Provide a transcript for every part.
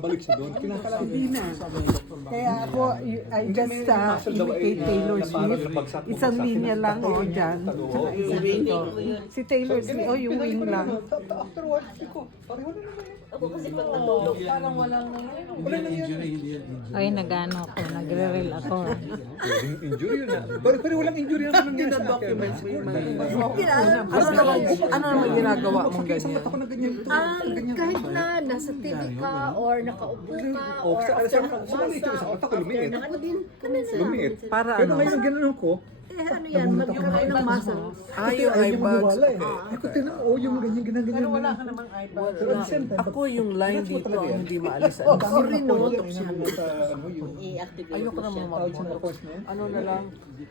Balik siya doon. Hindi na. Kaya ako, I just imitate Taylor Swift. Isang linya lang, dyan. Tsaka isang dito. Si Taylor Swift, yung wing lang. After one, ko, pareho na naman. Ako kasi pag natulog, parang walang nangyayari. Wala nangyari. Ay, nag-ano ako, nagre-reel ako. Injury yun na. Pero walang injury na nangyari sa akin. Ano naman ginagawa mong Isang ganyan? mata ko na ganyan. Kahit na nasa TV ka or nakaupo ka or after Sa mata ko lumiit. ako din kuminsan. Lumiit. Para Pero ano? ngayon ang gano'n ko, Ano yan, magkakaroon ng muscle. Yung eye bags. Ako tinan, yung ganyan, ganyan. Pero wala ka namang eye bags. Pero at the same time, Ako yung line dito ang hindi maalis. Kasi rinutok siya. I-activate Ayoko mo siya. naman mag Ano na lang,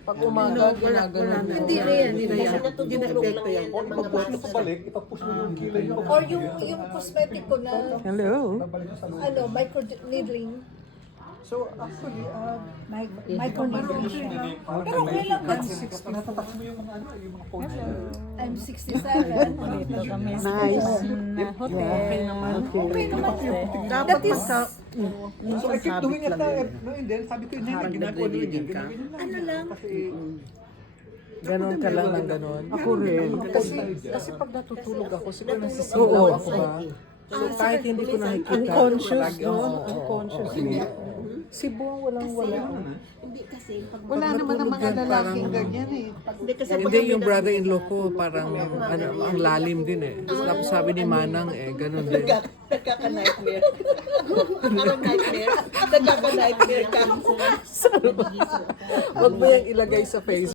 pag umaga, ginaganon mo. Hindi na yan, hindi na yan. Dinadetect Dinadetect lang yan yan. ng mga Pag-push mo muscle. pabalik, ipapush mo yung kilay mo. Or yung cosmetic ko na Hello? micro needling. So actually, Micro needling siya. Pero okay lang ba? natatakas mo yung mga yung mga phones. I'm 67. Dito kami sa na hotel. Okay naman. Okay naman. Dapat That is, pagka... So I keep doing it no, and then sabi ko, hindi, ginagawa nila dyan. ano lang, Ganon ka lang ng ganon. Ako rin. Kasi pag natutulog ako, siguro nasisilaw ako ba? So kahit hindi ko nakikita. Unconscious, no? Unconscious. Si Buwang walang-wala. hindi kasi pag Wala naman ang mga lalaking ganyan eh. hindi kasi pag Hindi yung brother-in-law ko parang ano, ang lalim din eh. Tapos sabi ni Manang ganun din. nagkaka-nightmare. Parang nightmare. Nagkaka-nightmare ka. Huwag mo yung ilagay sa Facebook.